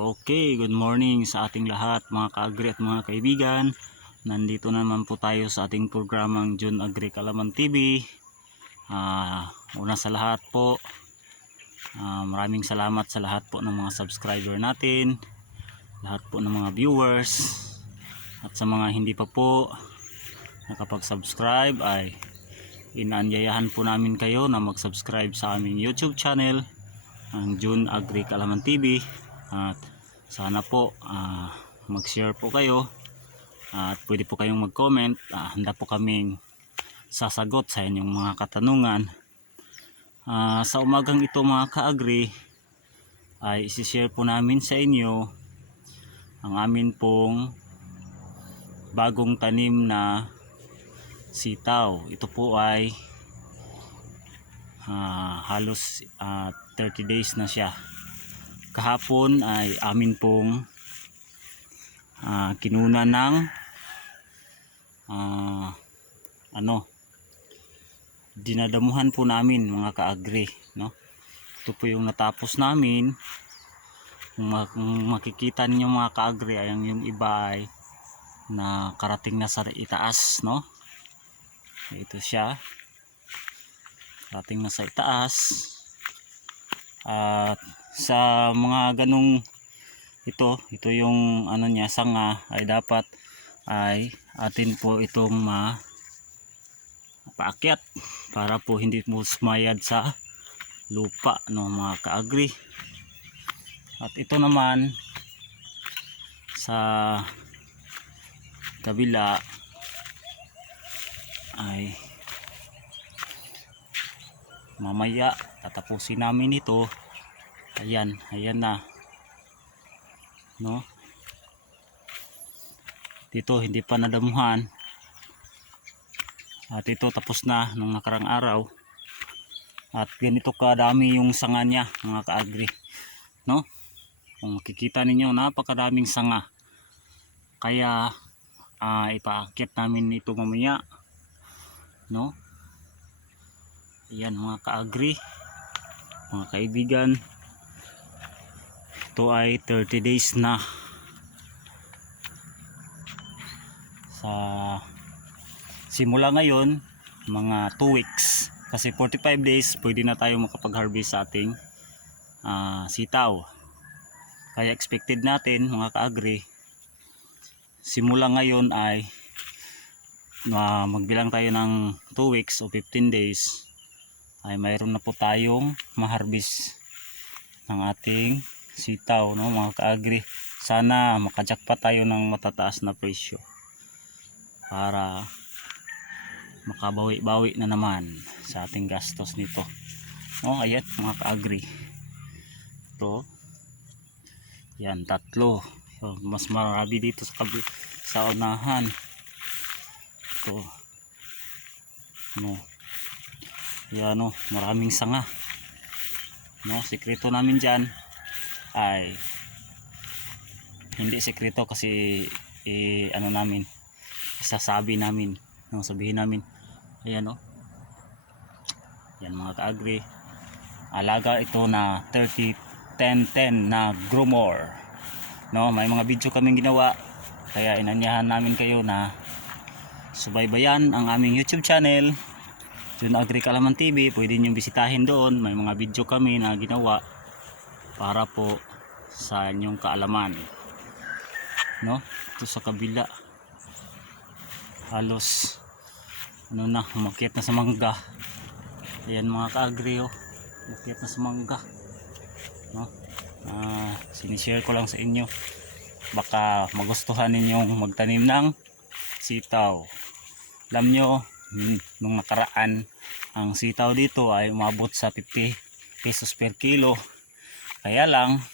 Okay, good morning sa ating lahat mga ka-agri at mga kaibigan. Nandito naman po tayo sa ating programang June Agri Kalaman TV. Ah, una sa lahat po, ah, maraming salamat sa lahat po ng mga subscriber natin, lahat po ng mga viewers, at sa mga hindi pa po nakapag-subscribe ay inaanyayahan po namin kayo na mag-subscribe sa aming YouTube channel ang June Agri Kalaman TV at sana po ah, mag-share po kayo at pwede po kayong mag-comment. Ah, handa po kaming sasagot sa inyong mga katanungan. Ah, sa umagang ito mga ka-agri ay isi-share po namin sa inyo ang amin pong bagong tanim na sitaw. Ito po ay ah, halos ah, 30 days na siya kahapon ay amin pong ah, kinuna ng ah, ano dinadamuhan po namin mga kaagri no? Ito po yung natapos namin. Kung, ma- kung makikita ninyo mga kaagri ay yung iba ay na karating na sa itaas no? Ito siya. Karating na sa itaas. At sa mga ganong ito ito yung ano niya sanga ay dapat ay atin po itong ma paakyat para po hindi mo sumayad sa lupa no mga kaagri. At ito naman sa kabila ay mamaya tatapusin namin ito ayan ayan na. No? Dito hindi pa nadamuhan. At ito tapos na nung nakarang araw. At ganito kadami yung sanga niya mga kaagri. No? Kung makikita ninyo napakadaming sanga. Kaya ah, ipaakyat namin ito mamaya. No? Ayan mga kaagri, mga kaibigan. Ito ay 30 days na. Sa simula ngayon, mga 2 weeks. Kasi 45 days, pwede na tayo makapag-harvest sa ating ah, sitaw. Kaya expected natin mga kaagri, simula ngayon ay na magbilang tayo ng 2 weeks o 15 days ay mayroon na po tayong maharbis ng ating sitaw no mga kaagri. Sana makajakpa tayo ng matataas na presyo para makabawi-bawi na naman sa ating gastos nito. No ayan mga kaagri. Ito. Yan tatlo. So, mas marami dito sa kabi sa unahan. Ito. No yan no, maraming sanga. No, sikreto namin diyan ay hindi sikreto kasi eh, ano namin isasabi namin, no, sabihin namin. Ayan no. Yan mga kaagri. Alaga ito na 30 10 10 na gromor. No, may mga video kaming ginawa kaya inanyahan namin kayo na subaybayan ang aming YouTube channel June Agri Kalaman TV, pwede nyo bisitahin doon. May mga video kami na ginawa para po sa inyong kaalaman. No? Ito sa kabila. Halos ano na, umakyat na sa mangga. Ayan mga ka-agri oh. Umakyat na sa mangga. No? Ah, sinishare ko lang sa inyo. Baka magustuhan ninyong magtanim ng sitaw. Alam nyo, Hmm, nung nakaraan ang sitaw dito ay umabot sa 50 pesos per kilo kaya lang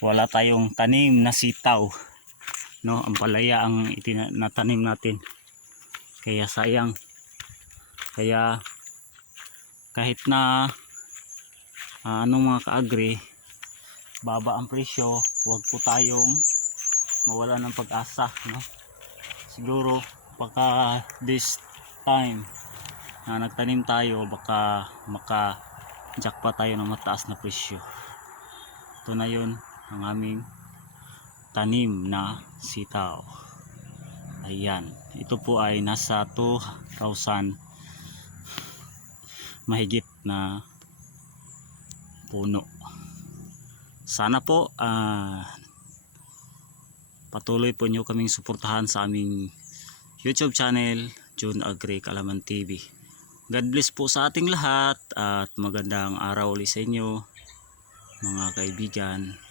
wala tayong tanim na sitaw. No ang palaya ang itinatanim natin. Kaya sayang. Kaya kahit na ah, anong mga kaagri baba ang presyo huwag po tayong mawala ng pag-asa no? Siguro baka this time na nagtanim tayo baka maka jackpot tayo ng mataas na presyo ito na yun ang aming tanim na sitaw. Ayan. Ito po ay nasa 2,000 mahigit na puno. Sana po ah, patuloy po nyo kaming suportahan sa aming YouTube channel, June Agri Kalaman TV. God bless po sa ating lahat at magandang araw ulit sa inyo mga kaibigan.